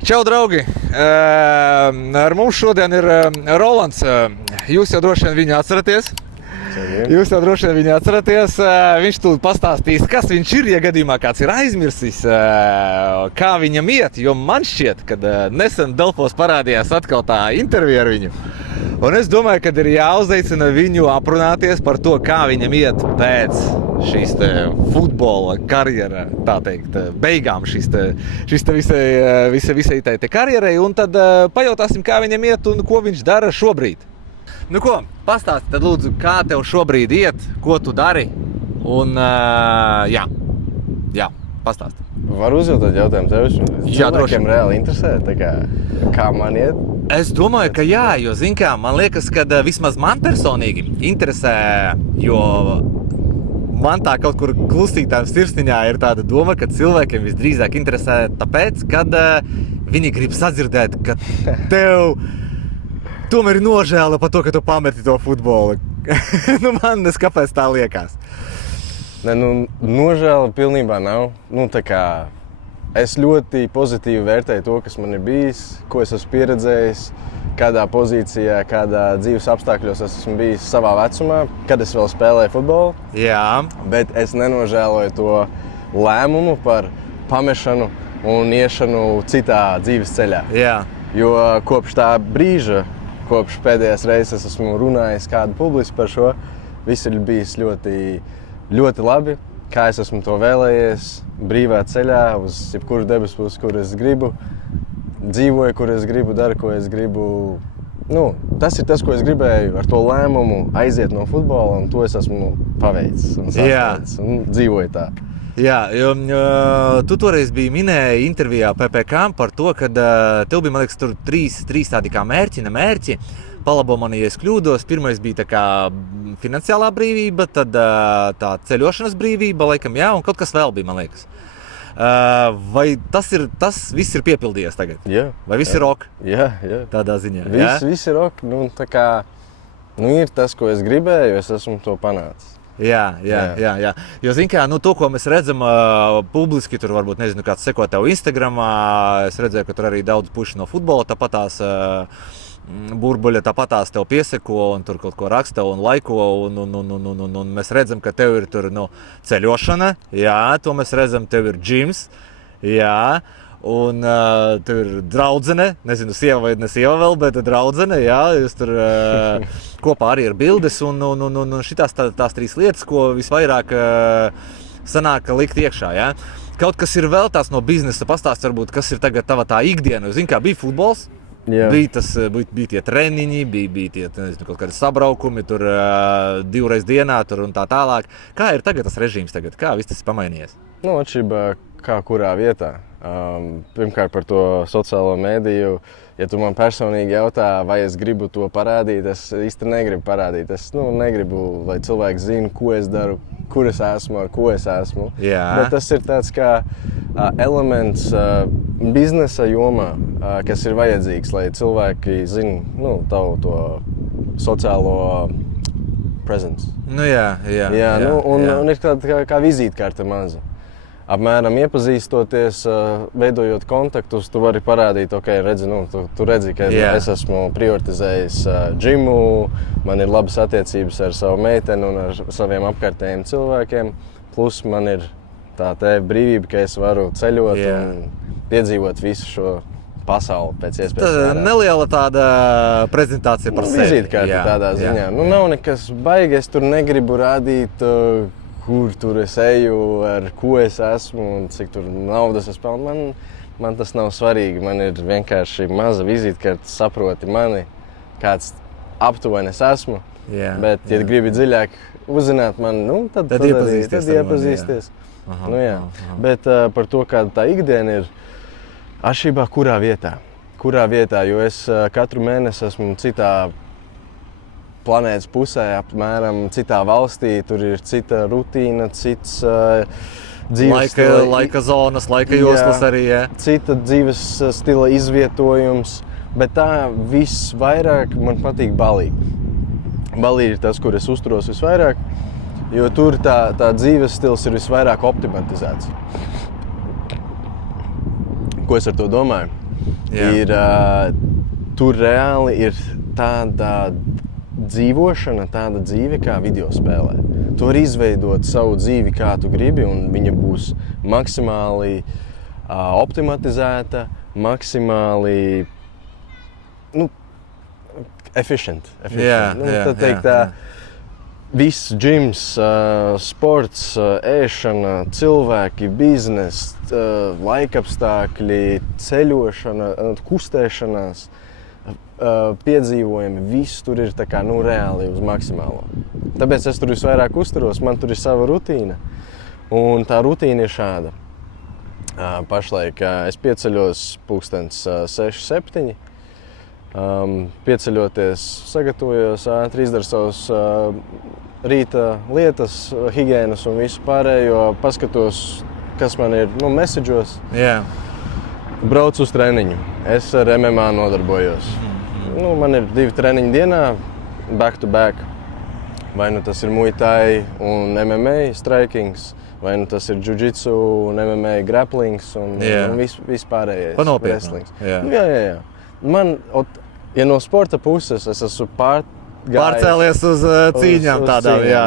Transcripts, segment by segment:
Čau, draugi! Ar mums šodien ir Rolands. Jūs jau droši vien viņu atceraties. Viņš tūlīt pastāstīs, kas viņš ir, ja gadījumā kāds ir aizmirsis, kā viņam iet. Jo man šķiet, ka nesen Delfos parādījās atkal tā intervija ar viņu. Un es domāju, ka ir jāuzaicina viņu aprunāties par to, kā viņam iet pēc šīs futbola karjera, tā teikt, beigām visai tai karjerai. Un tad pajautāsim, kā viņam iet un ko viņš dara šobrīd. Nu ko, pastāsti tad lūdzu, kā tev šobrīd iet, ko tu dari, un jā, pastāsti. Varu uzdot jautājumu tev? Jā, droši. Cilvēkiem reāli interesē, kā man iet? Es domāju, ka jā, jo, zin kā, man liekas, ka vismaz man personīgi interesē, jo man tā kaut kur klusītām sirsniņā ir tāda doma, ka cilvēkiem visdrīzāk interesē tāpēc, kad viņi grib sadzirdēt, ka tev tomēr ir nožēla par to, ka tu pameti to futbolu. Man kāpēc tā liekas. Ne, nožēla pilnībā nav. Es ļoti pozitīvi vērtēju to, kas man ir bijis, ko es esmu pieredzējis, kādā pozīcijā, kādā dzīves apstākļos es esmu bijis savā vecumā, kad es vēl spēlēju futbolu. Jā. Bet es nenožēloju to lēmumu par pamešanu un iešanu citā dzīves ceļā. Jā. Jo kopš tā brīža, kopš pēdējās reizes esmu runājis kādu publiski par šo, viss ir bijis ļoti, ļoti labi, kā es esmu to vēlējies, brīvā ceļā, uz jebkuru debesu pusi, kur es gribu, dzīvoju, kur es gribu, daru, ko es gribu. Tas ir tas, ko es gribēju ar to lēmumu aiziet no futbola, un to es esmu paveicis un sasniedzis un dzīvoju tā. Jā, jo tu toreiz biji minēji intervijā PPK par to, ka tev bija, man liekas, tur trīs tādi kā mērķi. Palabo mani, ja es kļūdos. Pirmais bija tā kā finansiālā brīvība, tad tā ceļošanas brīvība, laikam, jā, un kaut kas vēl bija, man liekas. Vai tas viss ir piepildījies tagad? Jā. Vai viss ir ok? Jā. Tādā ziņā, Viss ir ok. Ir tas, ko es gribēju, es esmu to panācis. Jā. Jo, zin kā, to, ko mēs redzam publiski, tur varbūt, nezinu, kāds seko tev Instagramā, es redzēju, ka tur arī daudz puši no futbola tāpatās burbuļa tāpatās tev pieseko un tur kaut ko raksta un laiko, un mēs redzam, ka tev ir tur ceļošana, jā, to mēs redzam, tev ir gyms, jā. Un tev ir draudzene, nezinu, sieva vai ne sieva vēl, bet draudzene, jā, jūs tur kopā arī ir bildes un šitās tās trīs lietas, ko visvairāk sanāk likt iekšā, jā. Kaut kas ir vēl tās no biznesa, pastāst varbūt, kas ir tagad tava tā ikdiena, jo zin kā, bija futbols, bija tie treniņi, bija tie, nezinu, kaut kādi sabraukumi, tur 2 reizes dienā, tur un tā tālāk. Kā ir tagad tas režīms tagad, kā viss tas ir pamainījies? Atšķirībā kā kurā vietā. Pirmkārt par to sociālo mēdīju, ja tu man personīgi jautā, vai es gribu to parādīt, es īsti negribu parādīt. Es negribu, lai cilvēki zina, ko es daru, kur es esmu, ar ko es esmu. Jā. Bet tas ir tāds kā elements biznesa jomā, kas ir vajadzīgs, lai cilvēki zina tavu to sociālo presence. Jā. Un ir tāda kā vizītkarte maza. Apmēram iepazīstoties, veidojot kontaktus, tu vari parādīt, tu redzi, ka es esmu prioritizējis džimu, man ir labas attiecības ar savu meiteni un ar saviem apkārtējiem cilvēkiem, plus man ir tā brīvība, ka es varu ceļot un piedzīvot visu šo pasauli pēc iespējas vairāk. Neliela tāda prezentācija par sevi. Vizītkarte tādā ziņā. Nav nekas baigi, es tur negribu rādīt, kur tur es eju, ar ko es esmu un cik tur naudas es pelnu. Man tas nav svarīgi, man ir vienkārši maza vizītkarte, saproti mani, kāds aptuveni es esmu. Bet, ja gribi dziļāk uzzināt mani, tad iepazīsties. Bet par to, kāda tā ikdiena ir, atšķirībā kurā vietā, jo es katru mēnesi esmu citā planētas pusē, apmēram citā valstī, tur ir cita rutīna, cits dzīves laika zonas, laika joslas arī, jā. Cita dzīves stila izvietojums, bet tā visvairāk man patīk Balī. Balī ir tas, kur es uzturos visvairāk, jo tur tā dzīves stils ir visvairāk optimatizēts. Ko es ar to domāju? Ir, tur reāli ir tāda dzīvošana, tāda dzīve kā video spēlē. Tu vari izveidot savu dzīvi, kā tu gribi, un viņa būs maksimāli optimatizēta, maksimāli efficient. Tad teikt, viss džims, sports, ēšana, cilvēki, biznes, laikapstākļi, ceļošana, kustēšanās, piedzīvojumi, viss tur ir tā kā, reāli uz maksimālo. Tāpēc es tur visvairāk uzturos, man tur ir sava rutīna. Un tā rutīna ir šāda. Pašlaik es pieceļos 6-7. Pieceļoties, sagatavojos, ātri izdaru savus rīta lietas, higienas un visu pārējo, paskatos, kas man ir message'os. Braucu uz treniņu. Es ar MMA nodarbojos. Man ir 2 treniņi dienā, back to back. Vai nu tas ir Muay Thai un MMA strikings, vai nu tas ir jiu-jitsu un MMA grapplings un viss pārējais. Panopietni. Jā. Man, ja no sporta puses es esmu pārcēlies uz cīņām tādām, jā.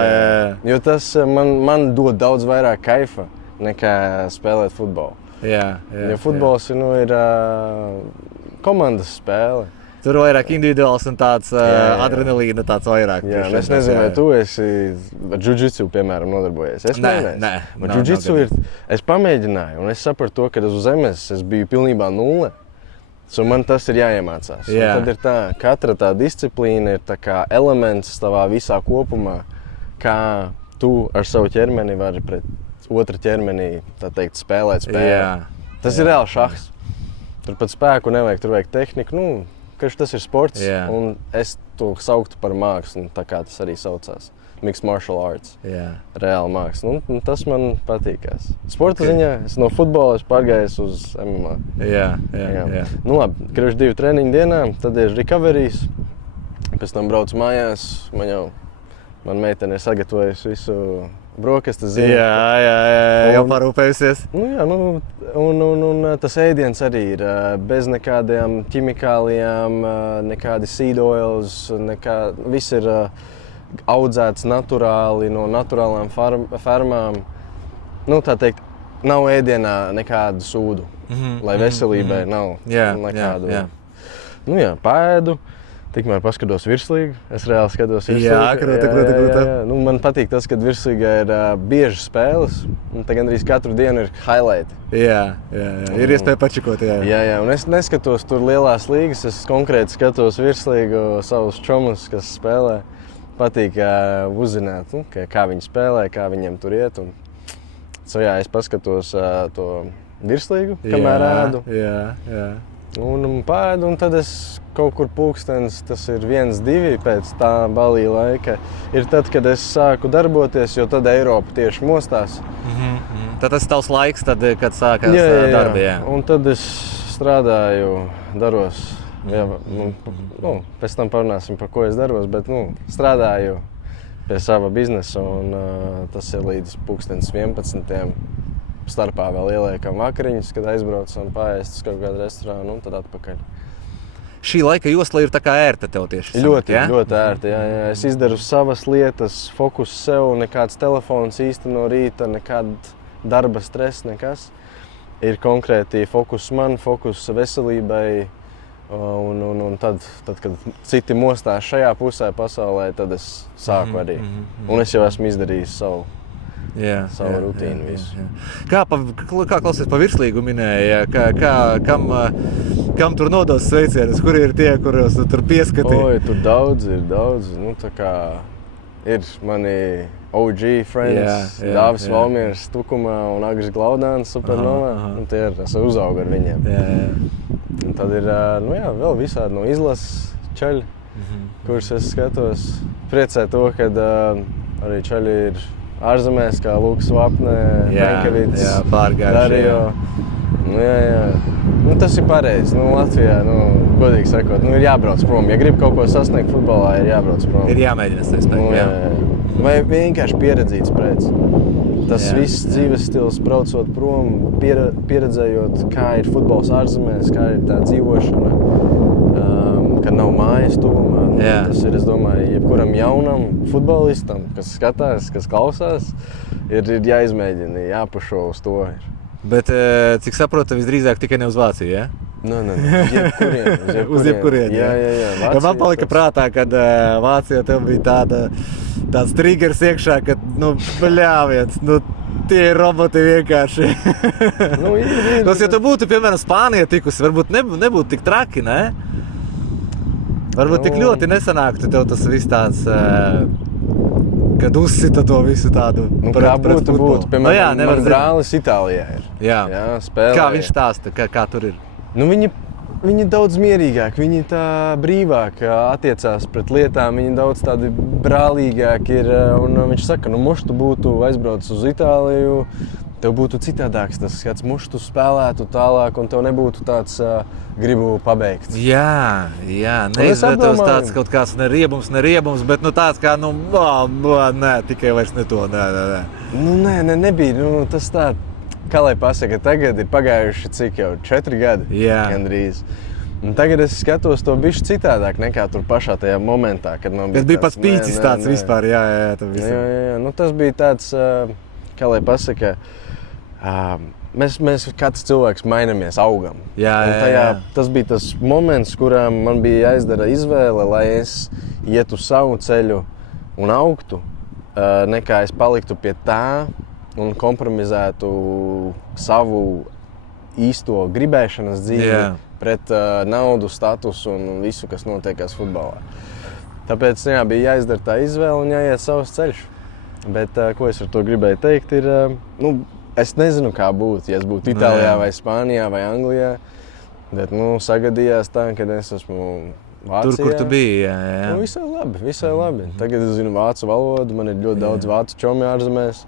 Jo tas man dod daudz vairāk kaifa nekā spēlēt futbolu. Jo futbols ir komandas spēle. Tur vairāk individuāls un tāds adrenalīna tāds vairāk. Es nezinu, vai tu esi ar jiu-jitsu, piemēram, nodarbojies. Es Nē. Jiu-jitsu es pamēģināju, un es sapratu to, ka uz zemes es biju pilnībā nulle. Man tas ir jāiemācās. Tad ir tā, katra tā disciplīna ir tā kā elements tavā visā kopumā, kā tu ar savu ķermeni vari pret otru ķermenī, tā teikt, spēlēt spēli. Tas ir reāli šahs. Tur pat spēku nevajag, tur vajag tehniku. Tas ir sports, un es to sauktu par mākslu, tā kā tas arī saucās. Mixed martial arts. Reāli māksla. Tas man patīkās. Sporta ziņā es no futbola pārgājos uz MMA. Labi, krieš 2 treniņu dienā, tad ir recoveries. Pēc tam braucu mājās. Man meitene ir sagatavojusi visu brokastis. Jau parūpējusies. Un tas ēdiens arī ir bez nekādām ķimikālijām, nekādi seed oils, viss ir audzēts naturāli no naturālām fermām. Tā teikt, nav ēdienā nekādu sūdu, lai veselībai nav nekādu. Paēdu. Tikmēr paskatos virslīgu. Es reāli skatos virslīgu. Krūta. Man patīk tas, ka virslīgā ir bieži spēles. Tā gandrīz katru dienu ir highlighti. Ir iespēja pačikot. Un es neskatos tur lielās līgas. Es konkrēti skatos virslīgu savus čomus, kas spēlē. Patīk uzzināt, kā viņi spēlē, kā viņiem tur iet. Es paskatos to virslīgu, kamēr ēdu. Un pēdu, un tad es kaut kur pulkstenis, tas ir 1-2 pēc tā balī laika, ir tad, kad es sāku darboties, jo tad Eiropa tieši mostās. Tad tas tavs laiks, kad sākās darbi. Un tad es strādāju, daros, pēc tam parunāsim, par ko es daros, bet strādāju pie sava biznesa, un tas ir līdz pulkstenis 11. Starpā vēl ieliekam vakariņas, kad aizbraucam paēst uz kaut kādu restorānu un tad atpakaļ. Šī laika josla ir tā kā ērta tev tieši? Ļoti ērta, Es izdaru savas lietas, fokus sev, nekāds telefons īsti no rīta, nekāda darba stresa, nekas. Ir konkrēti fokus man, fokus veselībai, un tad, kad citi mostās šajā pusē pasaulē, tad es sāku arī. Un es jau esmu izdarījis savu rutīnu visu. Kā klausies pa virslīgu minēja, kam tur nodos sveicienus, kuri ir tie, kuros tur pieskatīja? Tur daudz ir. Ir mani OG friends, Dāvis Valmiers, Tukumā un Agris Glaudāns, Supernova. Tie ir, es uzaugu ar viņiem. Un tad ir, vēl visādi no izlases čaļi, kurus es skatos. Priecē to, kad arī čaļi ir ārzemēs, kā Lukas Vapne, Penkevits, Darijo. Tas ir pareizi. Latvijā, godīgi sakot, ir jābrauc prom. Ja grib kaut ko sasniegt futbolā, ir jābrauc prom. Ir jāmēģina spēkt. Vai vienkārši pieredzīts prets. Tas viss dzīves stils, braucot prom, pieredzējot, kā ir futbols ārzemēs, kā ir tā dzīvošana, ka nav mājas tuvumā. Tas ir, es domāju, jebkuram jaunam futbolistam, kas skatās, kas klausās, ir jāizmēģina, jāpašo uz to. Bet, cik saprotu, visdrīzāk tikai ne uz Vāciju, ja? Uz jebkurien. Jā. Vācija, man palika prātā, kad Vācijā tev bija tāds triggers iekšā, ka, bļāviens, tie ir roboti vienkārši. Ja tu būtu, piemēram, Spānijā tikusi, varbūt nebūtu tik traki, ne? Varbūt tik ļoti nesanāktu tev tas viss tāds, kad uzsita to visu tādu kā būtu, piemēram, man brālis Itālijā ir. Jā, spēlē. Kā viņš stāsta, kā tur ir? Viņi daudz mierīgāk, viņi tā brīvāk attiecās pret lietām, viņi daudz tādi brālīgāki ir, un viņš saka, moš tu būtu aizbraucis uz Itāliju, tev būtu citādāks tas skats, moš tu spēlētu tālāk, un tev nebūtu tāds gribu pabeigt. Jā, neizvērtos tāds kaut kāds neriebums, bet tāds kā, nē, tikai vairs ne to, nē. Nebija, tas tā. Kā lai pasaka, tagad ir pagājuši cik jau 4 gadi gandrīz. Un tagad es skatos to bišķi citādāk nekā tur pašā tajā momentā, kad man bija pats pīcis tāds vispār, jā. Tas bija tāds, kā lai pasaka, mēs kāds cilvēks mainamies, augam. Tas bija tas moments, kurā man bija jāizdara izvēle, lai es ietu savu ceļu un augtu, nekā es paliktu pie tā, un kompromisētu savu īsto gribēšanas dzīvi pret naudu, statusu un visu, kas notiekās futbolā. Tāpēc bija jāizdara tā izvēle un jāiet savs ceļš. Bet ko es ar to gribēju teikt, ir, es nezinu, kā būtu, ja es būtu Itālijā vai Spānijā vai Anglijā, bet sagadījās tā, kad es esmu Vācijā. Tur, kur tu biji, jā. Visai labi. Tagad es zinu vācu valodu, man ir ļoti daudz vācu čomi ārzemēs.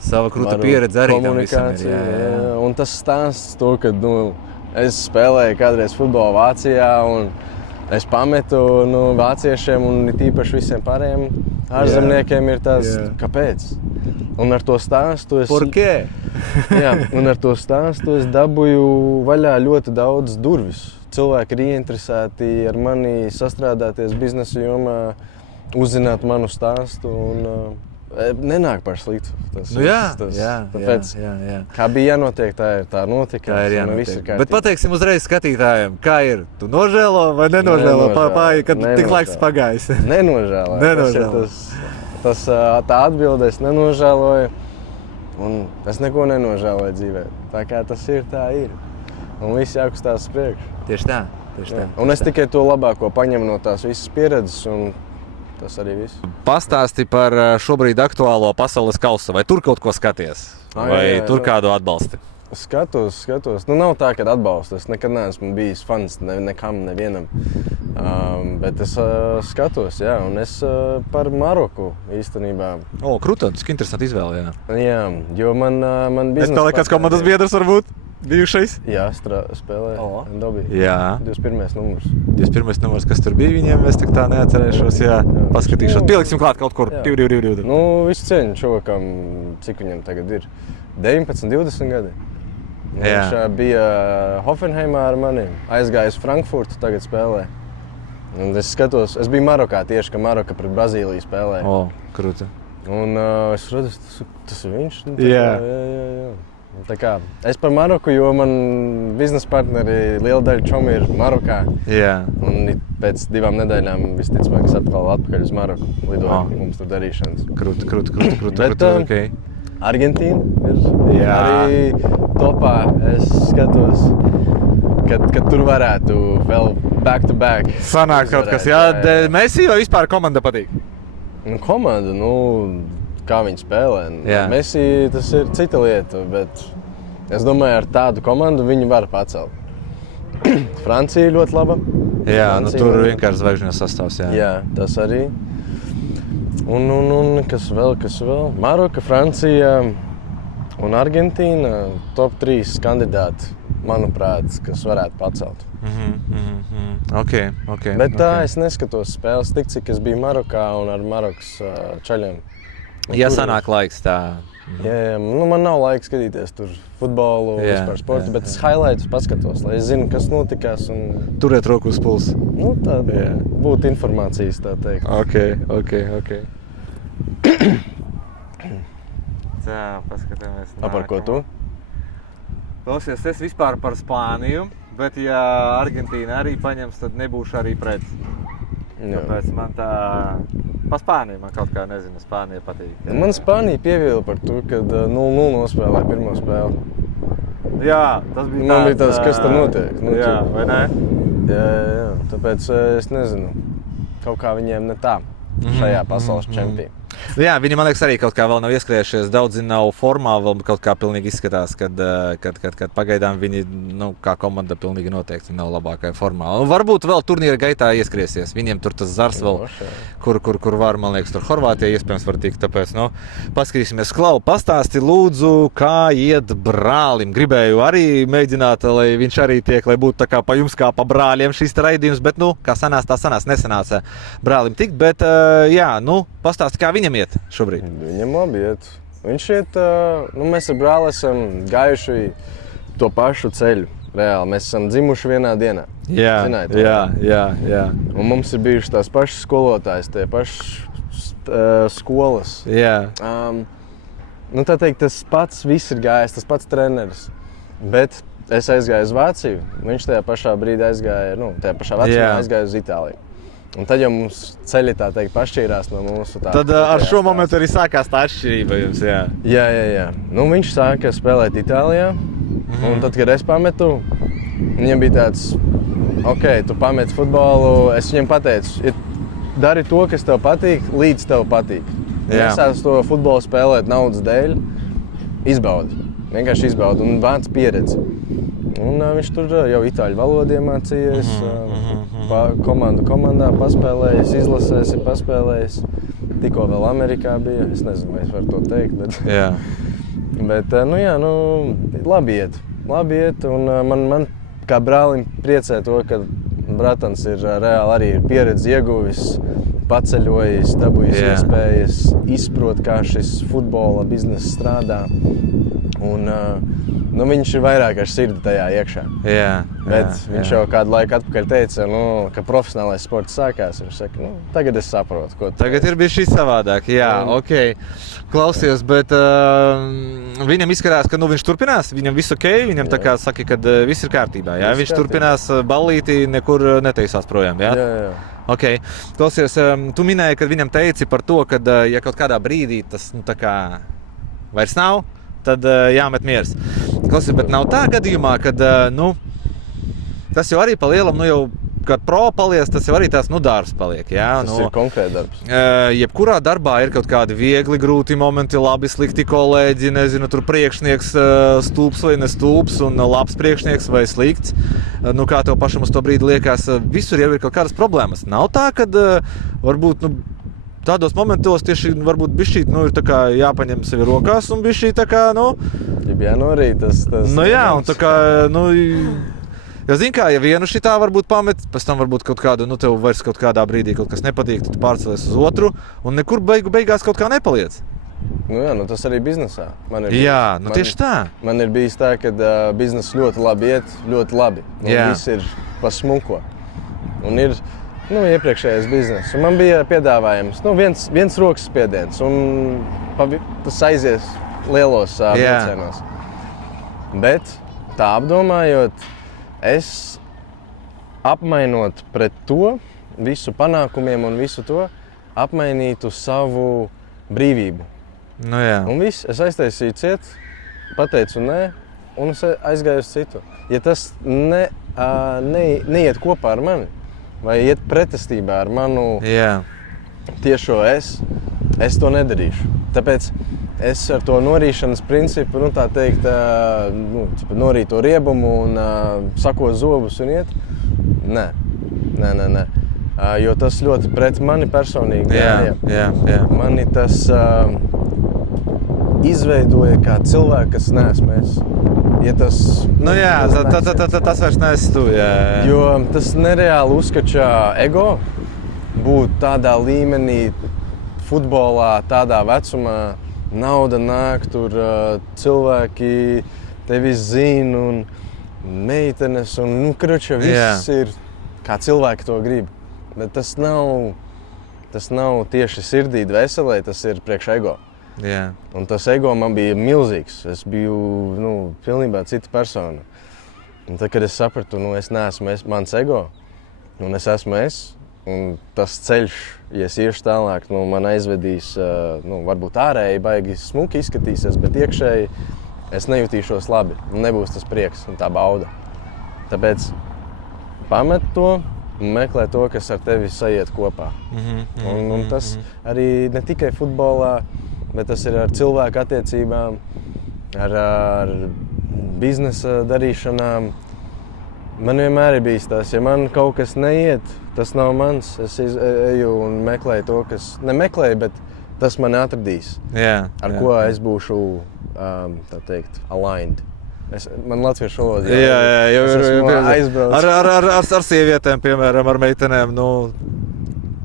Sava krūta pieredze arī tam visam ir, jā. Un tas stāsts to, ka es spēlēju kādreiz futbolu Vācijā un es pametu vāciešiem un tīpaši visiem pārējiem ārzemniekiem ir tās, kāpēc? Un ar to stāstu es... Por qué? Un ar to stāstu es dabūju vaļā ļoti daudz durvis. Cilvēki ir ieinteresēti ar mani sastrādāties biznesa jomā, uzzināt manu stāstu un... Nenāk par sliktu. Tāpēc, kā bija jānotiek, tā notika. Tā ir jānotiek. Bet pateiksim uzreiz skatītājiem, kā ir? Tu nožēlo vai nenožēlo pāri, kad tik laiks pagājis? Nenožēlo. Tā atbilde, es nenožēloju. Un es neko nenožēloju dzīvē. Tā kā tas ir, tā ir. Un viss jākustās priekš. Tieši tā. Un es tikai to labāko paņemu no tās visas pieredzes. Un tas arī viss. Pastāsti par šobrīd aktuālo pasaules kausu. Vai tur kaut ko skaties? Vai tur kādu atbalsti? Skatos. Nav tā, ka atbalstu. Es nekad neesmu bijis fans nekam, nevienam. Bet es skatos, jā. Un es par Maroku īstenībā. Krūtons, interesanti izvēle, jā. Jā, jo man biznesa... Es spēlēju kāds komandas biedrs varbūt? Bijušais? Jā, spēlēju. Dobī. Jā. 21. numurs. 21. numurs, kas tur bija viņiem, es tik tā neatcerēšos, jā. Paskatīšos. Pieliksim klāt kaut kur. Visu cieņu čovakam, cik viņam tagad ir? 19, 20 gadi. Viņš bija Hoffenheimā ar mani, aizgāja uz Frankfurtu, tagad spēlē. Un es skatos, es biju Marokā tieši, ka Maroka pret Brazīliju spēlē. Krūta. Un es redzu, tas ir viņš. Jā. Tā kā, es par Maroku, jo man biznesa partneri liela daļa čomi ir Marokā. Jā. Un pēc 2 nedēļām visticamāk es atpakaļ uz Maroku lidoju, mums tur darīšanas. Krūta, okay. Argentīna ir arī topā. Es skatos, kad tur varētu vēl back to back. Sanāk kaut kas, jā. Messi vai vispār komanda patīk? Komanda, kā viņi spēlē. Messi tas ir cita lieta, bet es domāju, ar tādu komandu viņi var pacelt. Francija ļoti laba. Jā, tur vienkārši zvaigžņu sastāvs, jā. Jā, tas arī. Un kas vēl? Maroka, Francija un Argentīna top 3 kandidāti, manuprāt, kas varētu pacelt. Okay. Bet es neskatos spēles tik, cik es biju Marokā un ar Marokas čaļiem. Ja sanāk laiks tā Jā, nu, man nav laika skatīties tur futbolu, vispār sportu, bet es highlightus paskatos, lai es zinu, kas notikās. Un, Turiet roku uz pulsa. nu, tā būtu informācijas, tā teikt. Ok. Tā, paskatāmies. Par ko tu? Klausies, es vispār par Spāniju, bet ja Argentīna arī paņems, tad nebūšu arī pret. Tāpēc man tā... Pa Spāniju man kaut kā, nezinu, Spānija patīk. Man Spānija pievīla par to, kad 0-0 nospēlēja pirmo spēli. Jā, tas bija Man bija tāds, kas tur notiek. Nu, jā, vai ne? Jā. Tāpēc es nezinu, kaut kā viņiem ne tā šajā pasaules čempionā. Jā, viņi, man liekas, arī kaut kā vēl nav ieskrējušies. Daudzi nav formā, vēl kaut kā pilnīgi izskatās, kad pagaidām viņi, nu, kā komanda pilnīgi noteikti nav labākajā formā. Un varbūt vēl turnīra gaitā ieskriesies. Viņiem tur tas zars vēl, kur var, man liekas, tur Horvātija iespējams var tikt. Tāpēc, nu, paskatīsimies. Klau, pastāsti lūdzu, kā iet brālim. Gribēju arī mēģināt, lai viņš arī tiek, lai būtu tā kā pa jums, kā pa brāļiem šis raidījums, bet, nu, kā sanās, tā sanās, nesanāca brālim tikt, bet, jā, nu, pastāsti, kā viņam iet šobrīd? Viņam labi iet. Viņš iet, nu, mēs ar brāli esam gājuši to pašu ceļu. Reāli, mēs esam dzimuši vienā dienā. Jā, Zināji, jā. Un mums ir bijušas tās pašas skolotājas, tie pašas skolas. Jā. Nu, tā teikt, tas pats viss ir gājis, tas pats treneris. Bet es aizgāju uz Vāciju, viņš tajā pašā brīdī aizgāja, nu, tajā pašā vecumā aizgāja uz Itāliju. Un tad jau mums ceļi, tā teikt, pašķīrās no mūsu tā. Tad ar šo momentu arī sākās tā atšķirība jums, jā. Jā. Nu, viņš sāka spēlēt Itālijā, un tad, kad es pametu, viņam bija tāds, ok, tu pameti futbolu, es viņam pateicu, dari to, kas tev patīk, līdz tev patīk. Nesāc to futbolu spēlēt naudas dēļ, izbaudi. Vienkārši izbaudi un vāc pieredzi. Un viņš tur jau itāļu valodu iemācījies, komandā paspēlējis, izlasēs ir paspēlējis. Tikko vēl Amerikā bija, es nezinu, vai es varu to teikt, bet... Jā. Bet, labi iet, un man kā brālim priecē to, ka bratans ir reāli arī pieredzi ieguvis, paceļojis, dabūjis iespējas, izprot, kā šis futbola bizness strādā. Un, viņš ir vairāk ar sirdi tajā iekšā. Bet viņš jau kādu laiku atpakaļ teica, ka profesionālais sports sākās. Viņš saka, tagad es saprotu, ko tu... Tagad ir bijis šis savādāk, ok. Klausies, bet viņam izskatās, ka viņš turpinās, viņam viss ok, viņam tā kā saka, ka viss ir kārtībā, jā? Viņš turpinās ballīti, nekur neteisās projām, jā? Jā. Ok. Klausies, tu minēji, ka viņam teici par to, ka ja kaut kādā brīdī tas, tā kā vairs nav, tad jāmet miers. Klausies, bet nav tā gadījumā, kad, tas jau arī pa lielam, jau, kad pro palies, tas jau arī tās, darbs paliek, jā? Tas ir konkrēti darbs. Jebkurā darbā ir kaut kādi viegli, grūti momenti, labi, slikti kolēģi, nezinu, tur priekšnieks stulbs vai nestulbs un labs priekšnieks vai slikts. Kā tev pašam uz to brīdi liekas, visur jau ir kaut kādas problēmas. Nav tā, kad varbūt, tādos momentos tieši varbūt bišķīt, ir tā kā jāpaņem sevi rokās un bišķīt tā kā, Jānorīt tas... jā, un tā kā, jo zini kā, ja vienu šitā varbūt pamet, pēc tam varbūt kaut kādu, tev vairs kaut kādā brīdī kaut kas nepatīk, tad pārcelies uz otru un nekur beigās kaut kā nepaliec. Tas arī biznesā. Tieši tā. Man ir bijis tā, ka biznes ļoti labi iet, ļoti labi. Viss ir pa smuko. Un ir iepriekšējais bizness. Un man bija piedāvājums, viens rokas spiediens, un tas aizies lielos vilcienos. Bet tā apdomājot, es apmainot pret to, visu panākumiem un visu to, apmainītu savu brīvību. Un viss, es aiztaisīju ciet, pateicu nē, un es aizgāju uz citu. Ja tas neiet kopā ar mani, vai iet pretestībā ar manu tiešo es to nedarīšu. Tāpēc es ar to norīšanas principu, tā teikt, norīt to riebumu un sakot zobus un iet. Nē. Jo tas ļoti pret mani personīgi. Jā. Mani tas izveidoja kā cilvēku, kas neesmu es. Ja tas... tas vairs neesi tu, jā. Jo tas nereāli uzskačā ego būt tādā līmenī futbolā, tādā vecumā, nauda nāk, tur cilvēki tevi zina un meitenes un, viss ir, kā cilvēki to grib. Bet tas nav tieši sirdī dvēselē, tas ir priekš ego. Jā. Un tas ego man bija milzīgs. Es biju pilnībā cita persona. Un tad, kad es sapratu, es neesmu mans ego, un es esmu es, un tas ceļš, ja es iešu tālāk, man aizvedīs, varbūt ārēji baigi smuki izskatīsies, bet iekšēji es nejutīšos labi, un nebūs tas prieks un tā bauda. Tāpēc pamet to un meklē to, kas ar tevi sajiet kopā. Un tas arī ne tikai futbolā, bet tas ir ar cilvēku attiecībām, ar biznesa darīšanām. Man vienmēr ir bijis tas, ja man kaut kas neiet, tas nav mans. Es eju un meklēju to, kas nemeklēju, bet tas man atradīs. Ar ko es būšu, tā teikt, aligned. Man latviešu valoda jau ir aizbraucis. Ar sievietēm, piemēram, ar meitenēm,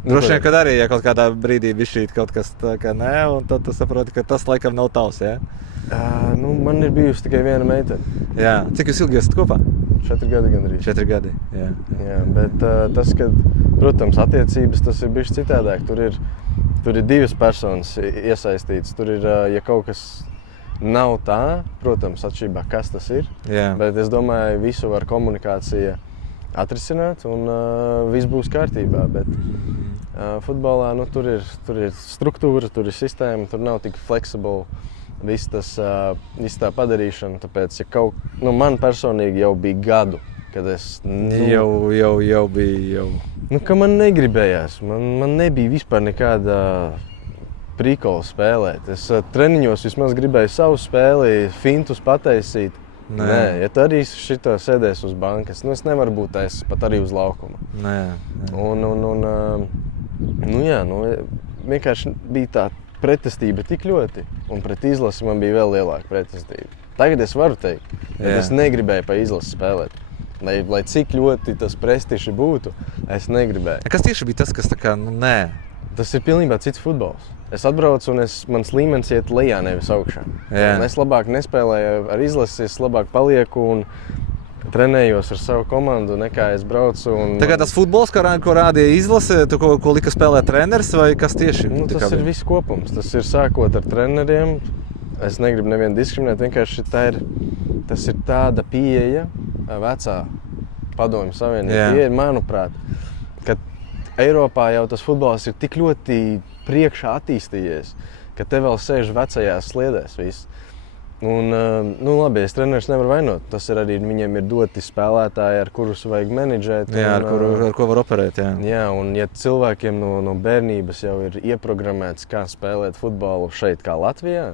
droši vien, kad arī, ja kaut kādā brīdī bišķīt kaut kas tā kā nē, un tad tu saproti, ka tas laikam nav tavs, jā? Man ir bijusi tikai viena meitene. Jā. Cik jūs ilgi esat kopā? 4 gadi gandrīz. 4 gadi, jā. Jā, bet tas, kad, protams, attiecības, tas ir bišķi citādāk. Tur ir divas personas iesaistītas. Tur ir, ja kaut kas nav tā, protams, atšķirībā, kas tas ir. Jā. Bet es domāju, visu var komunikācija atrisināt un viss būs kārtībā. Bet futbolā tur ir struktūra, tur ir sistēma, tur nav tik flexible. Viss tā padarīšana, tāpēc, ja man personīgi jau bija gadu, kad es... Jau bija. Ka man negribējās, man nebija vispār nekāda prikola spēlēt. Es treniņos vismaz gribēju savu spēli, fintus pataisīt. Nē, ja tu arī šito sēdēs uz bankas, es nevaru būt pat arī uz laukuma. Nē. Vienkārši bija tā pretestība tik ļoti, un pret izlasi man bija vēl lielāka pretestība. Tagad es varu teikt, ka es negribēju pa izlasi spēlēt. Lai cik ļoti tas prestiži būtu, es negribēju. Kas tieši bija tas, kas tā kā, nē? Tas ir pilnībā cits futbols. Es atbraucu un mans līmenis iet lejā, nevis augšā. Es labāk nespēlēju ar izlasi, es labāk palieku un trenējos ar savu komandu, nekā es braucu. Tagad tas futbols, ko rādīja izlase, tu ko lika spēlēt treneris vai kas tieši? Tas ir viss kopums. Tas ir sākot ar treneriem. Es negribu nevienu diskriminēt, vienkārši tas ir tāda pieeja vecā padomju savienība. Pieeja, manuprāt, ka Eiropā jau tas futbols ir tik ļoti priekšā attīstījies, ka te vēl sēž vecajās sliedēs viss. Labi, es treneris nevaru vainot. Tas ir arī, viņiem ir doti spēlētāji, ar kurus vajag menedžēt. Jā, ar ko var operēt, jā. Jā, un ja cilvēkiem no bērnības jau ir ieprogrammēts, kā spēlēt futbolu šeit, kā Latvijā,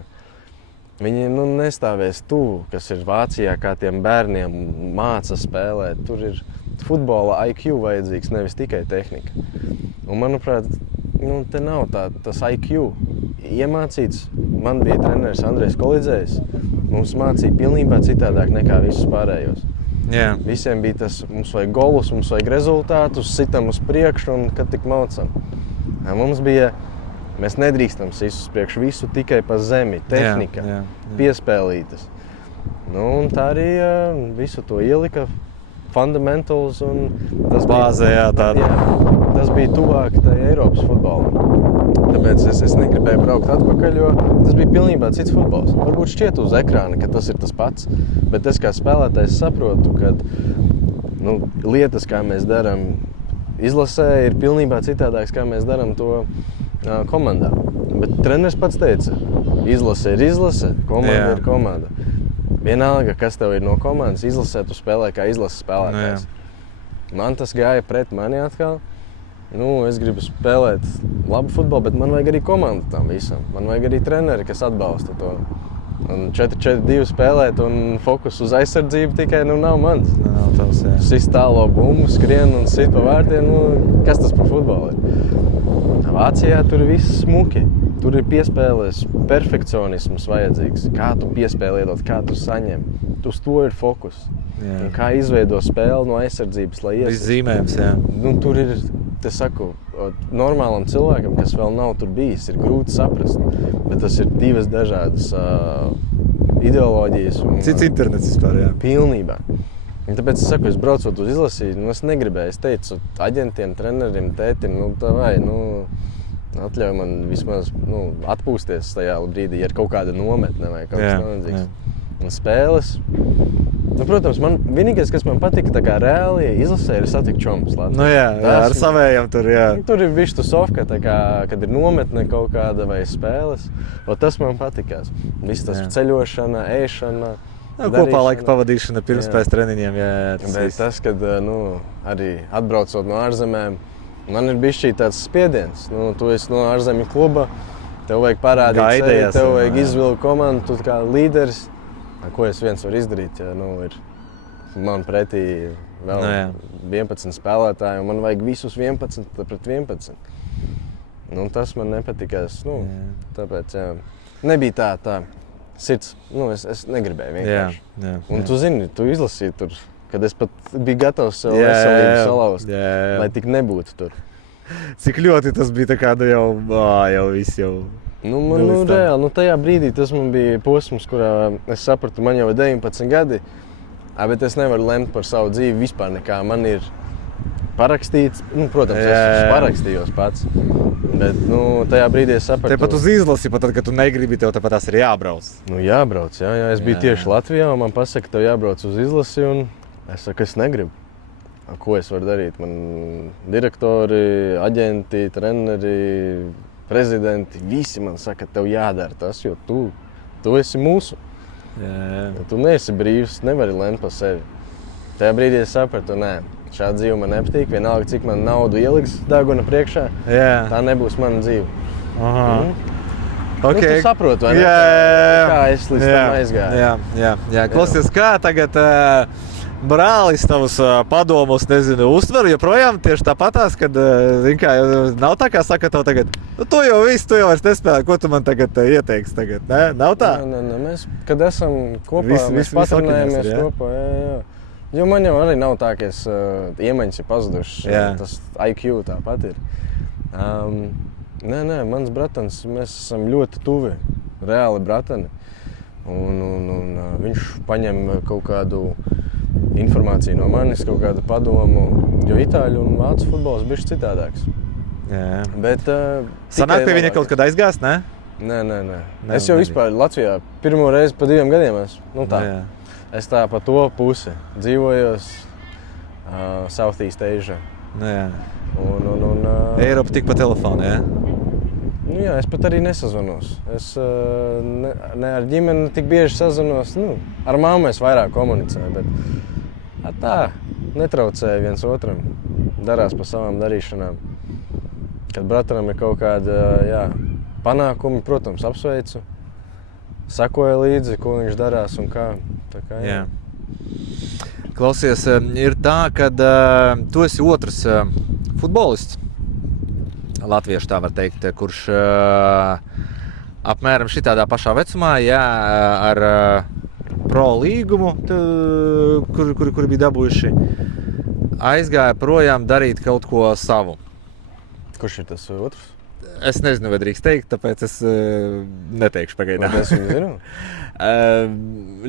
viņi nestāvēs tuvu, kas ir Vācijā, kā tiem bērniem māca spēlēt. Tur ir futbola IQ vajadzīgs, nevis tikai tehnika. Un, manuprāt, te nav tas IQ iemācīts. Man bija treneris Andrejs Kolidzējs. Mums mācīja pilnībā citādāk nekā visus pārējos. Jā. Visiem bija tas, mums vajag golus, mums vajag rezultātus, sitam uz priekšu un kad tik maucam. Mums bija, mēs nedrīkstam sist uz priekšu visu tikai pa zemi, tehnika, jā. Piespēlītas. Un tā arī visu to ielika, fundamentals un tas bāze, tas bija tuvāk tai Eiropas futbolam. Tāpēc es negribēju braukt atpakaļ, jo tas bija pilnībā cits futbols. Varbūt šķiet uz ekrāna, ka tas ir tas pats, bet es kā spēlētājs saprotu, ka lietas, kā mēs darām izlasē, ir pilnībā citādāks, kā mēs darām to komandā. Bet treneris pats teica, izlase ir izlase, komanda ir komanda. Vienalga, kas tev ir no komandas, izlasē tu spēlē kā izlases spēlētājs. Man tas gāja pret mani atkal. Es gribu spēlēt labu futbolu, bet man vajag arī komandu tam visam. Man vajag arī treneri, kas atbalsta to. Un 4-4-2 spēlēt un fokus uz aizsardzību tikai nav mans. Nav tavs, jā. Sit tālo bumbu, skrien un sit pa vārtiem. Kas tas par futbolu ir? Vācijā tur ir viss smuki. Tur ir piespēles, perfekcionisms vajadzīgs. Kā tu piespēli iedot, kā tu saņem. Uz to ir fokus. Jā. Un kā izveido spēli no aizsardzības, lai viss zīmējums, jā. Tur ir, te saku, normālam cilvēkam, kas vēl nav tur bijis, ir grūti saprast. Bet tas ir divas dažādas ideoloģijas. Cits internets vispār, jā. Pilnībā. Un tāpēc es saku, es braucot uz izlasīt, es negribēju. Es teicu aģentiem, treneriem, tētim, atļauj man vismaz atpūsties tajā brīdī, ja ir kaut kāda nometne vai kaut kas nevajadzīgs. Un spēles. Protams, vienīgais, kas man patika, tā kā reāli izlasē, ir satikt čomus Latvijā. Ar savējiem tur, jā. Tur ir bišķi tusovka, tā kā, kad ir nometne kaut kāda vai spēles. Tas man patikās. Viss tas ceļošana, ēšana, kopā laika pavadīšana pirms pēc treniņiem, jā. Bet tas, kad arī atbraucot no ārzemēm, man ir bišķi tāds spiediens. Tu esi no ārzemju kluba, tev vajag parādīt sevi, tev vajag izvilkt komandu, tu kā līderis. Ko es viens varu izdarīt, ja ir man pretī vēl 11 spēlētāji, un man vajag visus 11 pret 11. Tas man nepatikās, tāpēc, nebija tā sirds, es negribēju vienkārši. Un tu zini, tu izlasīji tur, kad es pat biju gatavs sev veselību salauzt, lai tik nebūtu tur. Cik ļoti tas bija tā kā, jau viss jau... Reāli, tajā brīdī tas man bija posms, kurā es sapratu, man jau ir 19 gadi, bet es nevaru lemt par savu dzīvi vispār nekā. Man ir parakstīts, protams, es parakstījos pats, bet tajā brīdī es sapratu... Tepat uz izlasi, pat tad, kad tu negribi, tev tāpat tās ir jābrauc. Jābrauc, jā. Es biju tieši Latvijā, un man pasaka, tev jābrauc uz izlasi, un es saku, es negribu. Ko es varu darīt? Man direktori, aģenti, treneri, prezidenti, visi man saka, tev jādara tas, jo tu esi mūsu. Tu neesi brīvs, nevari lemt par sevi. Tajā brīdī es sapratu, šāda dzīve man nepatīk, vienalga, cik man naudu ieliks deguna priekšā, tā nebūs mana dzīve. Tu saproti, vai ne? Kā es līdz tam aizgāju. Jā. Klausies, kā tagad brālis tavus padomus, uztver joprojām tieši tāpatās, kad, nav tā, kā saka tev tagad, tu jau vairs nespēlē, ko tu man tagad ieteiksi tagad, ne? Nav tā? Nē, mēs, kad esam kopā, mēs patronējamies kopā, jā. Jo man jau arī nav tā, ka iemaņas ir pazudušas, tas IQ tāpat ir. Nē, mans bratans, mēs esam ļoti tuvi, reāli bratani. Un viņš paņem kaut kādu informāciju no manis, kaut kādu padomu, jo itāļu un vācu futbols bišķi citādāks. Jā. Bet sanāk pie viņa kaut kad aizgāst, ne? Nē. Es jau vispār Latvijā pirmo reizi pa 2 gadiem esmu. Es tā pa to pusi dzīvojos Southeast Asia. Eiropa tik pa telefonu, jā? Jā, es pat arī nesazvanos. Es ne ar ģimeni tik bieži sazanos. Ar mammu es vairāk komunicēju, bet tā netraucēju viens otram. Darās pa savām darīšanām. Kad brataram ir kaut kāda panākumi, protams, apsveicu. Sakoju līdzi, ko viņš darās un kā. Tā kā jā. Klausies, ir tā, kad tu esi otrs futbolists. Latviešu tā var teikt, kurš apmēram šitādā pašā vecumā, ar pro līgumu, kuri bija dabūjuši, aizgāja projām darīt kaut ko savu. Kurš ir tas otrs? Es nezinu, vai drīkst teikt, tāpēc es neteikšu pagaidām. Es viņu zinu?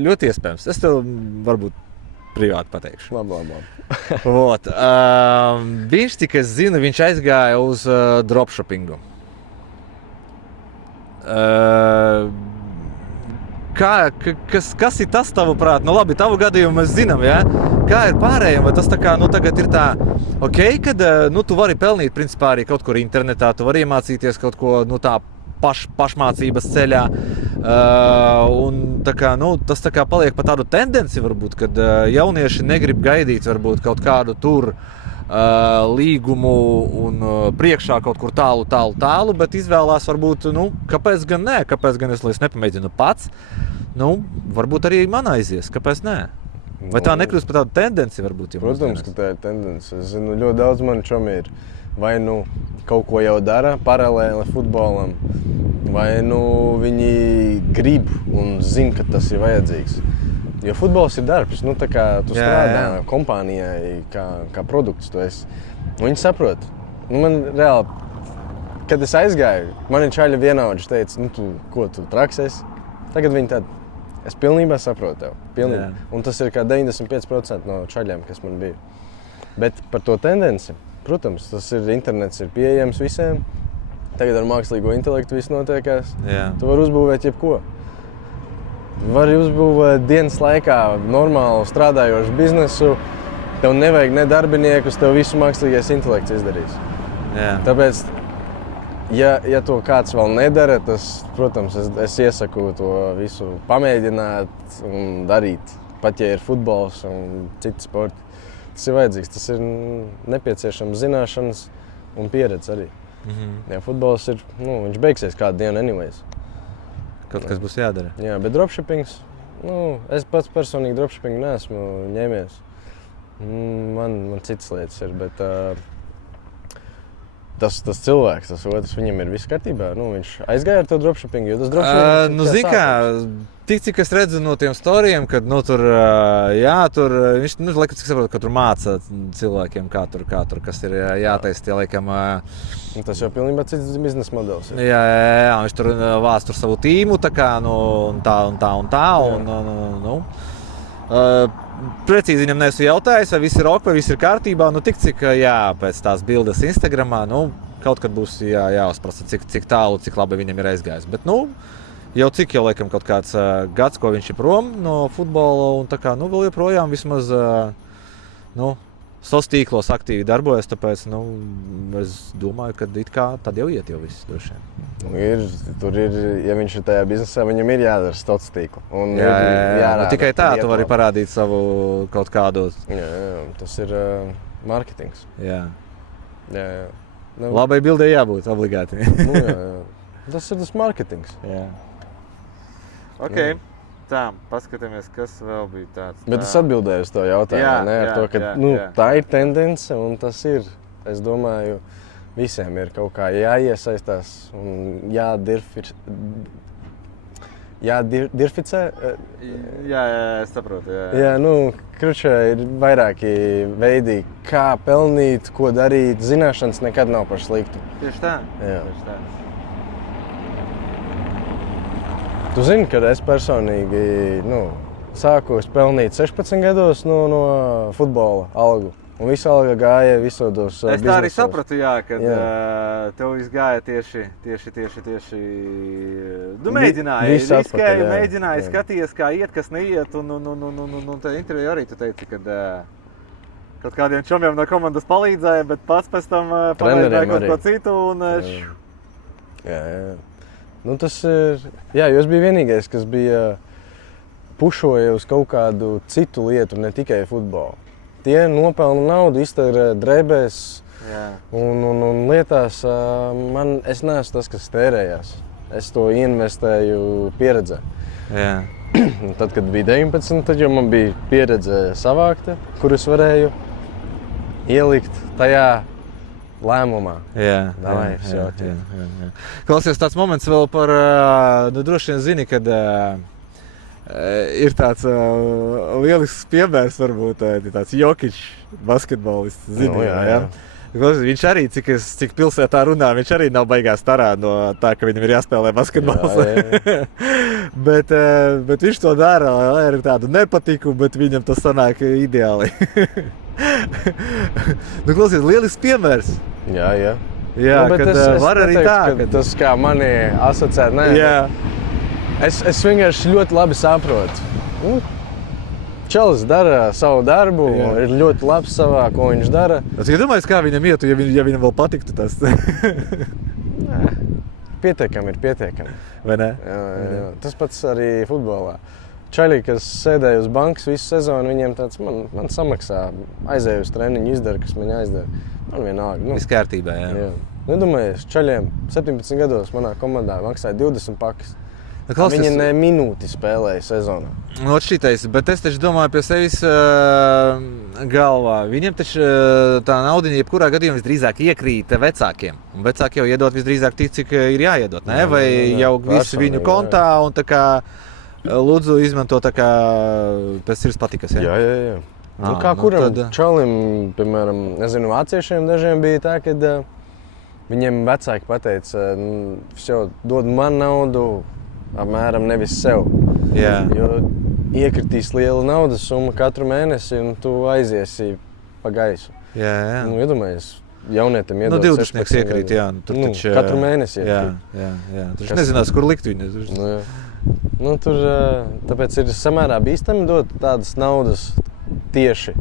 Ļoti iespējams. Es tev varbūt privāti pateikšu. Labi. Viņš, cik es zinu, viņš aizgāja uz dropshoppingu. Kas ir tas tavuprāt? Labi, tavu gadījumu mēs zinām, ja? Kā ir pārējiem? Vai tas tā kā, tagad ir tā, kad tu vari pelnīt, principā, arī kaut kur internetā, tu vari iemācīties kaut ko, tā pašmācības ceļā. Un tā kā, tas tā kā paliek pa tādu tendenci, varbūt, kad jaunieši negrib gaidīt varbūt kaut kādu tur līgumu un priekšā kaut kur tālu, bet izvēlās varbūt, kāpēc gan nē, kāpēc gan es nepamēģinu pats, varbūt arī man aizies, kāpēc nē? Vai tā nekļūst par tādu tendenci varbūt? Protams, ka tā ir tendence. Es zinu, ļoti daudz mani čomi ir vai kaut ko jau dara paralēli futbolam, vai viņi grib un zina, ka tas ir vajadzīgs. Jo futbols ir darbs, tu strādā kompānijai kā produkts tu esi. Viņi saprot, Man reāli, kad es aizgāju, man ir čaļi vienaudži teica, tu traks esi? Tagad viņi tādi, es pilnībā saprotu tev, pilnībā. Jā. Un tas ir kā 95% no čaļiem, kas man bija. Bet par to tendenci, protams, tas ir internets, ir pieejams visiem. Tagad ar mākslīgo intelektu viss notiekās. Jā. Tu vari uzbūvēt jebko. Vari uzbūvēt dienas laikā normālu strādājošu biznesu. Tev nevajag ne darbiniekus, tev visu mākslīgais intelekts izdarīs. Jā. Tāpēc, ja to kāds vēl nedara, tas, protams, es iesaku to visu pamēģināt un darīt. Pat ja ir futbols un citi sporti. Tas ir vajadzīgs, tas ir nepieciešams zināšanas un pieredze arī. Jā, futbols ir, viņš beigsies kādu dienu anyways. Kaut kas būs jādara. Jā, bet dropshippings, es pats personīgi dropshippingu neesmu ņēmies. Man citas lietas ir, bet tas cilvēks, tas otrs, viņam ir viss kārtībā. Viņš aizgāja ar to dropshippingu, jo tas dropshipping Zini kā, cik es redzu no tiem storijiem, kad tur viņš, laikam, cik saprotu, ka tur māca cilvēkiem, kā tur, kas ir jātaisa, tie laikam. Tas jau pilnībā cits biznesa modelis. Jā, viņš tur vāc tur savu tīmu, tā kā, un tā. Precīzi viņam neesmu jautājis, vai viss ir ok, vai viss ir kārtībā. Tik cik, pēc tās bildes Instagramā, kaut kad būs jāuzprasa, cik tālu, cik labi viņam ir aizgājis. Bet, jau cik jau laikam kaut kāds gads, ko viņš ir prom no futbola, un tā kā, vēl joprojām vismaz, sociālos tīklos aktīvi darbojas, tāpēc, es domāju, ka it kā tad jau iet jau viss droši vien. Tur ir, ja viņš ir tajā biznesā, viņam ir jādara sociālos tīklu. Jā, tikai tā tu vari parādīt savu kaut kādu. Jā, tas ir marketings. Jā. Jā. Labai bildē jābūt obligāti. Jā. Tas ir tas marketings. Jā. Ok. Tā, paskatāmies, kas vēl bija tāds. Bet es atbildēju uz to jautājumu, ar to, ka tā ir tendence un tas ir. Es domāju, visiem ir kaut kā jāiesaistās un jādirficē. Jā, es saprotu. Jā, kručā ir vairāki veidi, kā pelnīt, ko darīt. Zināšanas nekad nav par sliktu. Tieši tā. Jā. Tieši tā. Tu zini, ka es personīgi sāku pelnīt 16 gados no futbola algu. Un visa alga gāja visodos biznesos. Es tā arī sapratu, kad tev viss gāja tieši. Mēģināji, riskēji, mēģināji, skatījies, kā iet, kas neiet. Un tā intervija arī tu teici, ka kaut kādiem čomiem no komandas palīdzēja, bet pats pēc tam palīdzēja kaut ko citu. Jā. Tas ir, jo es biju vienīgais, kas bija pušoja uz kaut kādu citu lietu, ne tikai futbolu. Tie nopelna naudu, iztērē drēbēs un lietās. Es neesmu tas, kas tērējās. Es to investēju pieredzē. Jā. Tad, kad bija 19, tad jau man bija pieredze savākta, kur es varēju ielikt tajā lēmumā. Jā. Klausies, tāds moments vēl par, droši vien zini, kad ir tāds lielisks piemērs, varbūt tāds Jokić basketbolists, zini, jā. Klausies, viņš arī, cik pilsētā runā, viņš arī nav baigās tarā no tā, ka viņam ir jāspēlē basketbols. bet viņš to dara, lai ir tādu nepatiku, bet viņam tas sanāk ideāli. Klausies, lielisks piemērs. Jā, kad var arī tā. Tas kā mani asociēt, es vienkārši ļoti labi saprotu. Čalis dara savu darbu, ir ļoti labs savā, ko viņš dara. Es domāju, kā viņam ietu, ja viņam vēl patiktu tas. Pietiekami ir pietiekami. Vai ne? Jā. Tas pats arī futbolā. Čaļi, kas sēdēja uz bankas visu sezonu, viņiem tāds, man samaksā, aizēju uz treniņu, izdara, kas man jāizdara. Man vienalga. Viss kārtībā, jā. Nedomājies, čaļiem 17 gados manā komandā maksāja 20 pakas. Viņi ne minūti spēlēja sezonā. Šitais, bet es taču domāju pie sevis galvā. Viņiem taču tā naudiņa jebkurā gadījumā visdrīzāk iekrīt vecākiem. Un vecāki jau iedot visdrīzāk tik, cik ir jāiedot, ne? Vai jau viss viņu kontā un tā kā lūdzu izmanto tā kā pēc sirds patikas, Jā. Nu, kā kuram čalim, piemēram, nezinu, vāciešiem dažiem bija tā, ka viņiem vecāki pateica, dod man naudu, apmēram nevis sev. Jā. Jo iekritīs liela naudas summa katru mēnesi un tu aiziesi pa gaisu. Jā. Nu, iedomājies, jaunietim iedod 20 iekrīt, jā. Tur taču, katru mēnesi iekrīt. Jā. Taču nezinās, kur likt viņu. Tur tāpēc ir samērā bīstami dot tādas naudas tieši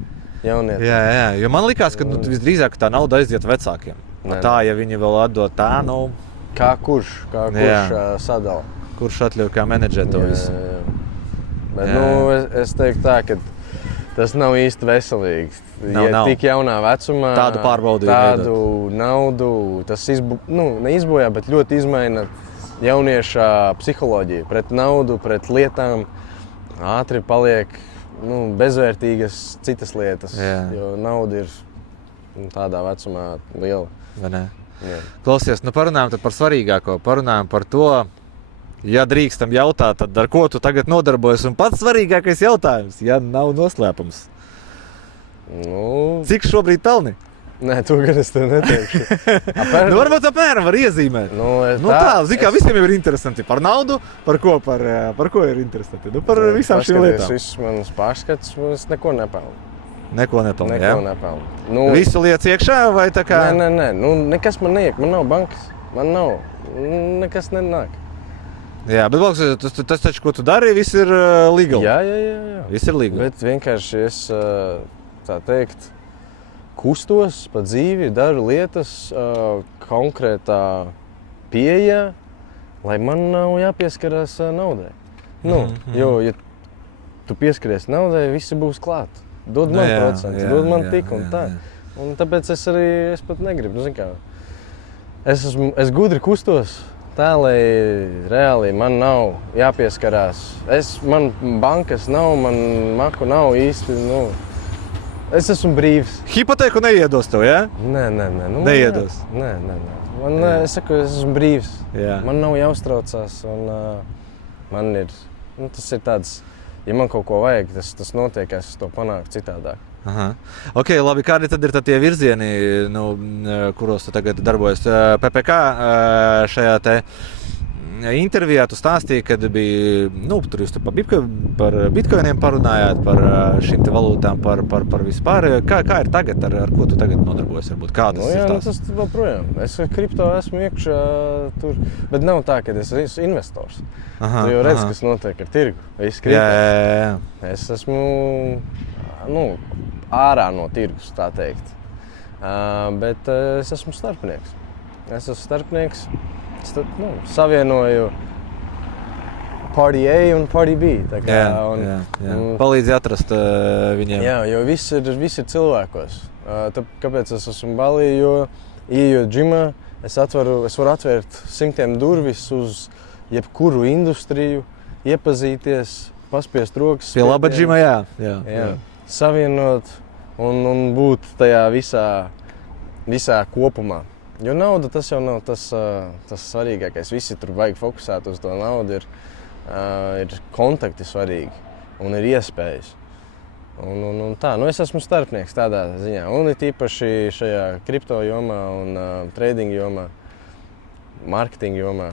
jaunietim. Jā, jo man likās, ka visdrīzāk tā nauda aiziet vecākiem. Tā, ja viņi vēl atdod tā, Kā kurš sadala. Kurš atļauj kā menedžēt to visu. Bet es teiktu tā, ka tas nav īsti veselīgi. Nav. Tik jaunā vecumā tādu pārbaudījumu tādu naudu, tas neizbojā, bet ļoti izmaina jaunieša psiholoģiju. Pret naudu, pret lietām ātri paliek bezvērtīgas citas lietas. Jo nauda ir tādā vecumā liela. Vai ne? Klausies, parunājam par svarīgāko. Parunājam par to, ja drīkstam jautāt, tad ar ko tu tagad nodarbojies? Un pats svarīgākais jautājums, ja nav noslēpums. Cik šobrīd pelni? Nē, to gan es tev neteikšu. Varbūt apmēram var iezīmēt. Kā visiem jau ir interesanti. Par naudu, par ko ir interesanti? Par visām šīm lietām. Visus manas pārskats, es neko nepelnu. Neko nepelnu. Visu liec iekšā vai tā kā? Nē. Nekas man neiek. Man nav bankas. Man nav. Nekas nenāk. Jā, bet tas taču, ko tu dari, viss ir legal. Jā. Viss ir legal. Bet vienkārši es, tā teikt, kustos pa dzīvi, daru lietas konkrētā pieejā, lai man nav jāpieskarās naudai. Jo, ja tu pieskaries naudai, visi būs klāt. Dod man procenti, dod man tik un tā. Un tāpēc es pat negribu. Es gudri kustos tā, lai reāli man nav jāpieskarās. Man bankas nav, man maku nav īsti. Es esmu brīvs. Hipotēku neiedos tev, jā? Nē. Neiedos? Nē. Es saku, es esmu brīvs. Jā. Man nav jāuztraucās. Man ir, tas ir tāds, ja man kaut ko vajag, tas notiek, es to panāku citādāk. Aha. Ok, labi, kādi tad ir tie virzieni, kuros tu tagad darbojies? PPK šajā te intervijā tu stāstīji, kad bija, tur jūs par bitkoiniem parunājāt, par šīm te valūtām, par vispār. Kā ir tagad, ar ko tu tagad nodarbojies? Varbūt kādas ir tās? Tas joprojām. Es kripto esmu iekšā tur, bet nav tā, ka es esmu investors. Tu jau redzi, kas notiek ar tirgu. Jā. Es esmu, ārā no tirgus, tā teikt. Bet es esmu starpnieks. Savienoju Party A un Party B. Jā. Palīdzi atrast viņiem. Jā, jo viss ir cilvēkos. Kāpēc es esmu Balī? Jo ieejot džimā, es varu atvērt simtiem durvis uz jebkuru industriju, iepazīties, paspiest rokas. Pie laba džima, jā. Savienot un būt tajā visā kopumā. Jo nauda tas jau nav tas svarīgākais. Visi tur vajag fokusēt uz to naudu. Ir kontakti svarīgi un ir iespējas. Un tā, es esmu starpnieks tādā ziņā. Un ir īpaši šajā kripto jomā un trading jomā, marketing jomā.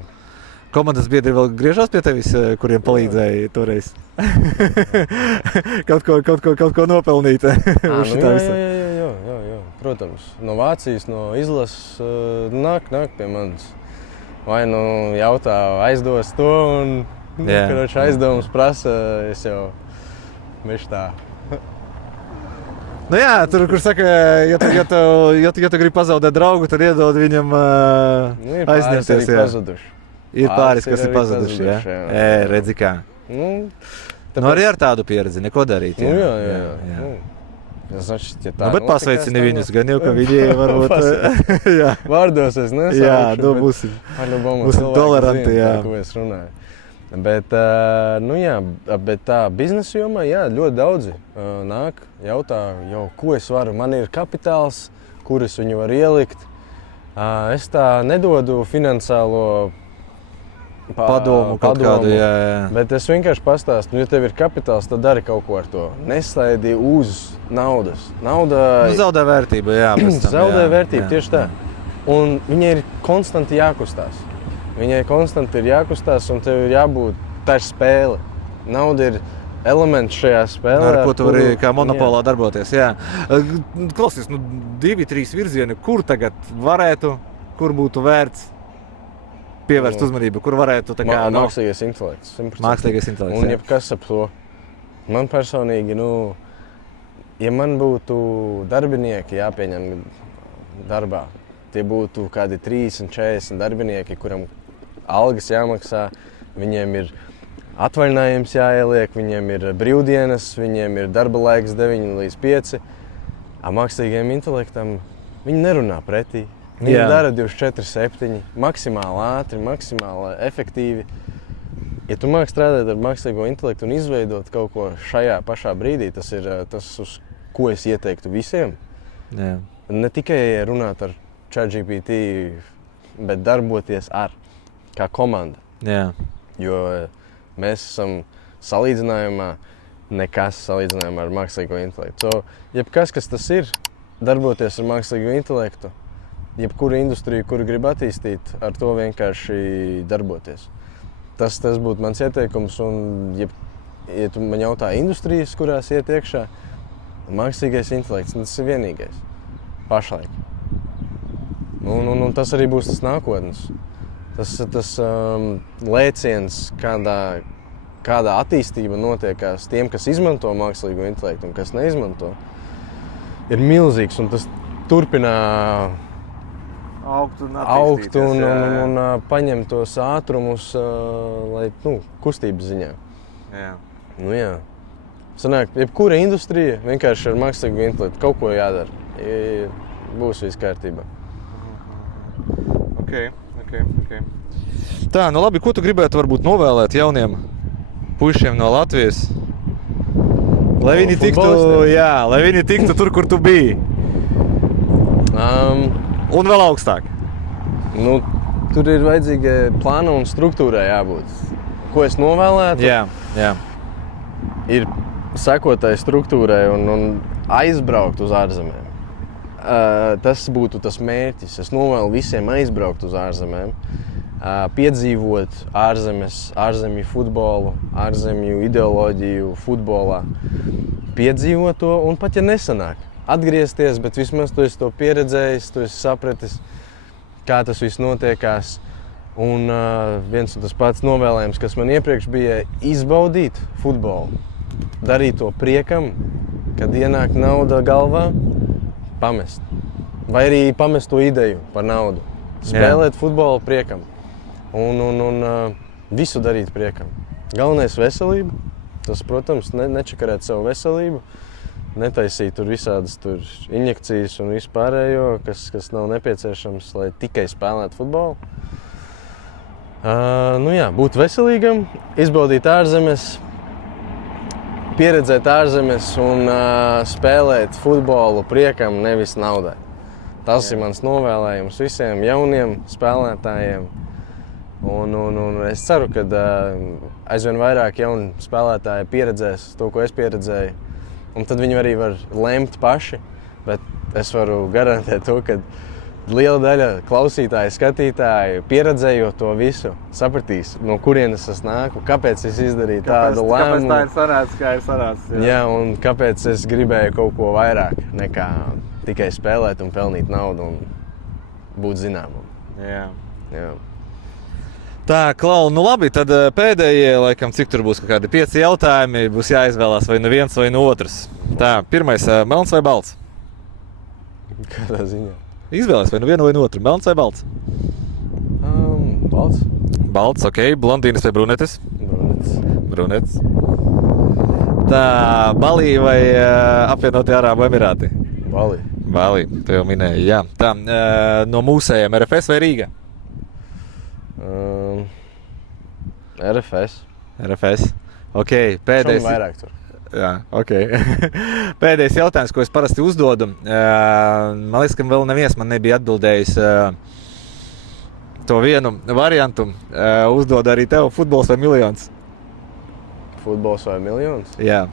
Komandas biedri vēl griežās pie tevis, kuriem palīdzēja toreiz? kaut ko nopelnīt. Jā. Protams, no Vācijas, no izlases nāk pie manis. Vai jautā aizdos to un aizdomas prasa, es jau tā. Tur, kur saka, ja tu gribi pazaudēt draugu, tad iedod viņam aizņemties. Ir pāris, kas ir pazuduši, jā? Redzi kā. Arī ar tādu pieredzi neko darīt. Jā. Bet pasveicini viņus, gan jau, ka viņi varbūt... Vārdos es nesaukšu. Jā, būsim toleranti, jā. Ko es runāju. Bet tā biznesa jomā, ļoti daudzi nāk, jautā, ko es varu. Man ir kapitāls, kur es viņu varu ielikt. Es tā nedodu finansiālo padomu kaut kādu, jā. Bet es vienkārši pastāstu, ja tev ir kapitāls, tad dari kaut ko ar to. Neslaidi uz naudas. Nauda Zaudē vērtību, jā. zaudē vērtību, tieši tā. Un viņai ir konstanti jākustās. Viņai konstanti ir jākustās un tev ir jābūt, tā ir spēle. Nauda ir elements šajā spēlē. Ar ko tu vari kā monopolā darboties, jā. Klausies, 2-3 virzieni, kur tagad varētu, kur būtu vērts pievērst uzmanību, kur varētu tā kā... Mākslīgais intelekts, 100%. Mākslīgais intelekts, un jebkas ap to. Man personīgi, ja man būtu darbinieki jāpieņem darbā, tie būtu kādi 30-40 darbinieki, kuram algas jāmaksā, viņiem ir atvaļinājums jāieliek, viņiem ir brīvdienas, viņiem ir darba laiks 9 līdz 5. Mākslīgajam intelektam viņi nerunā pretī. Viņi dara 24/7, maksimāli ātri, maksimāli efektīvi. Ja tu māki strādāt ar mākslīgo intelektu un izveidot kaut ko šajā pašā brīdī, tas ir tas, uz ko es ieteiktu visiem. Jā. Ne tikai runāt ar ChatGPT, bet darboties kā komanda. Jā. Jo mēs esam salīdzinājumā nekas salīdzinājumā ar mākslīgo intelektu. Jebkas, kas tas ir, darboties ar mākslīgo intelektu, jebkura industrija, kuru grib attīstīt, ar to vienkārši darboties. Tas būtu mans ieteikums. Un, ja tu man jautā industrijas, kurās iet iekšā, mākslīgais intelekts, tas ir vienīgais pašlaik. Un tas arī būs tas nākotnes. Tas lēciens, kādā attīstība notiekās tiem, kas izmanto mākslīgo intelektu un kas neizmanto, ir milzīgs. Un tas turpina augt un paņemt tos ātrumus, lai kustības ziņā. Jā. Jā. Sanāk, jebkura industrija vienkārši ar mākslīgo intelektu kaut ko jādara. Būs viss kārtībā. Okay. Tā, labi, ko tu gribētu varbūt novēlēt jauniem puišiem no Latvijas? Lai viņi tiktu tur, kur tu biji. Un vēl augstāk. Tur ir vajadzīga plāna un struktūrai jābūt. Ko es novēlētu? Jā. Ir sekotai struktūrai un aizbraukt uz ārzemēm. Tas būtu tas mērķis. Es novēlu visiem aizbraukt uz ārzemēm, piedzīvot ārzemju futbolu, ārzemju ideoloģiju futbolā, piedzīvot to un pat ja nesanāk, atgriezties, bet vismaz tu esi to pieredzējis, tu esi sapratis, kā tas viss notiekās. Un viens un tas pats novēlējums, kas man iepriekš bija, izbaudīt futbolu, darīt to priekam, kad ienāk nauda galvā, pamest. Vai arī pamest to ideju par naudu. Spēlēt futbolu priekam. Un visu darīt priekam. Galvenais veselība. Tas, protams, nečakarēt savu veselību. Netaisīt tur visādas injekcijas un vispārējo, kas nav nepieciešams, lai tikai spēlētu futbolu. Būt veselīgam, izbaudīt ārzemes, pieredzēt ārzemes un spēlēt futbolu priekam, nevis naudai. Tas ir mans novēlējums visiem jauniem spēlētājiem. Un es ceru, ka aizvien vairāk jauni spēlētāji pieredzēs to, ko es pieredzēju. Un tad viņi arī var lemt paši. Bet es varu garantēt to, ka liela daļa klausītāju, skatītāju, pieredzējot to visu, sapratīs, no kurienes es nāku, kāpēc es izdarīju tādu lēmumu. Kāpēc tā ir sanācis, kā ir sanācis. Jā, un kāpēc es gribēju kaut ko vairāk nekā tikai spēlēt un pelnīt naudu un būt zināmam. Jā. Tā, Klau, labi, tad pēdējie, laikam, cik tur būs kādi 5 jautājumi, būs jāizvēlās vai nu viens vai nu otrs. Tā, pirmais, melns vai balts? Kādā ziņā? Izvēlēs vai nu vienu vai nu otru, melns vai balts? Balts. Balts, ok. Blondīnes vai brunetes? Brunetes. Tā, Balī vai apvienotie Arābu Emirāti? Balī, tu jau minēji, jā. Tā, no mūsējiem RFS vai Rīga? RFS. Ok, pēdējais. Šom vairāk tur. Jā, ok. Pēdējais jautājums, ko es parasti uzdodu. Man liekas, ka vēl neviens man nebija atbildējis. to vienu variantu uzdod arī tev futbols vai miljons. Futbols vai miljons? Jā.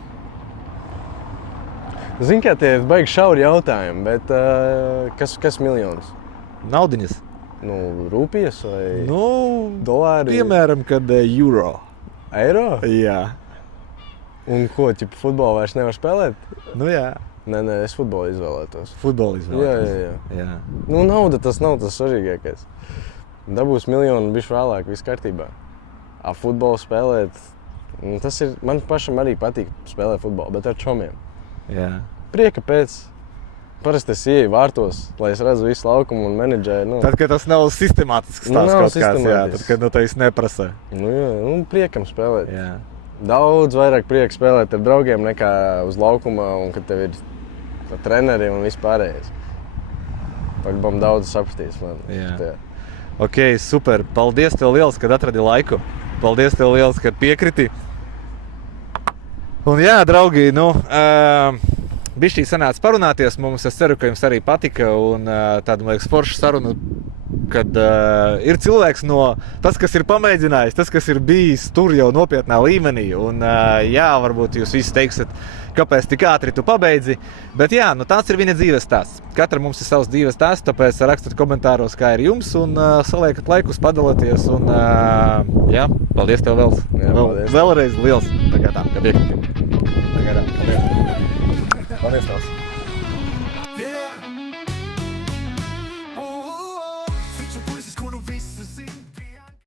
Zini, kā tie ir baigi šauri jautājumi, bet kas miljons? Naudiņas. Nu, rūpijas vai Nu, dolāri? piemēram, kad eiro. Eiro? Jā. Un ko, ķipa futbolu vairs nevar spēlēt? Nu jā. Nē, es futbolu izvēlētos. Futbolu izvēlēties. Jā. Nu, nauda tas nav tas svarīgākais. Dabūs miljonu bišķi vēlāk, viss kārtībā. Futbolu spēlēt, nu, tas ir, man pašam arī patīk spēlēt futbolu, bet ar čomiem. Jā. Prieka pēc. Parasti es ieju vārtos, lai es redzu visu laukumu un menedžēju. Nu, Tad, kad tas nav sistemātisks Nu, stāsts nav kaut kāds, jā, sistemātisks. tad, kad no tevis neprasa. nu, jā, nu, priekam spēlēt. Jā. Daudz vairāk prieka spēlēt ar draugiem nekā uz laukuma un kad tev ir treneri un vispārējais. Pagbam daudz sapratīs man. Jā. Tā. Ok, super. Paldies tev liels, kad atradi laiku. Paldies tev liels, kad piekriti. Un jā, draugi, nu, bišķī sanāca parunāties mums. Es ceru, ka jums arī patika un tāda, man liekas, forša saruna, kad ir cilvēks tas, kas ir pamēģinājis, tas, kas ir bijis tur jau nopietnā līmenī. Un jā, varbūt jūs visi teiksiet, kāpēc tik ātri tu pabeidzi. Bet jā, nu tāds ir viņa dzīves stāsts. Katram mums ir savs dzīves stāsts, tāpēc rakstat komentāros, kā ir jums un saliekat laikus, padalieties. Un jā, paldies tev vēl. Jā, paldies. Vēlreiz liels. Tā kā tā, ka piekriti. Tā kā tā. Paldies. Paldies tavs.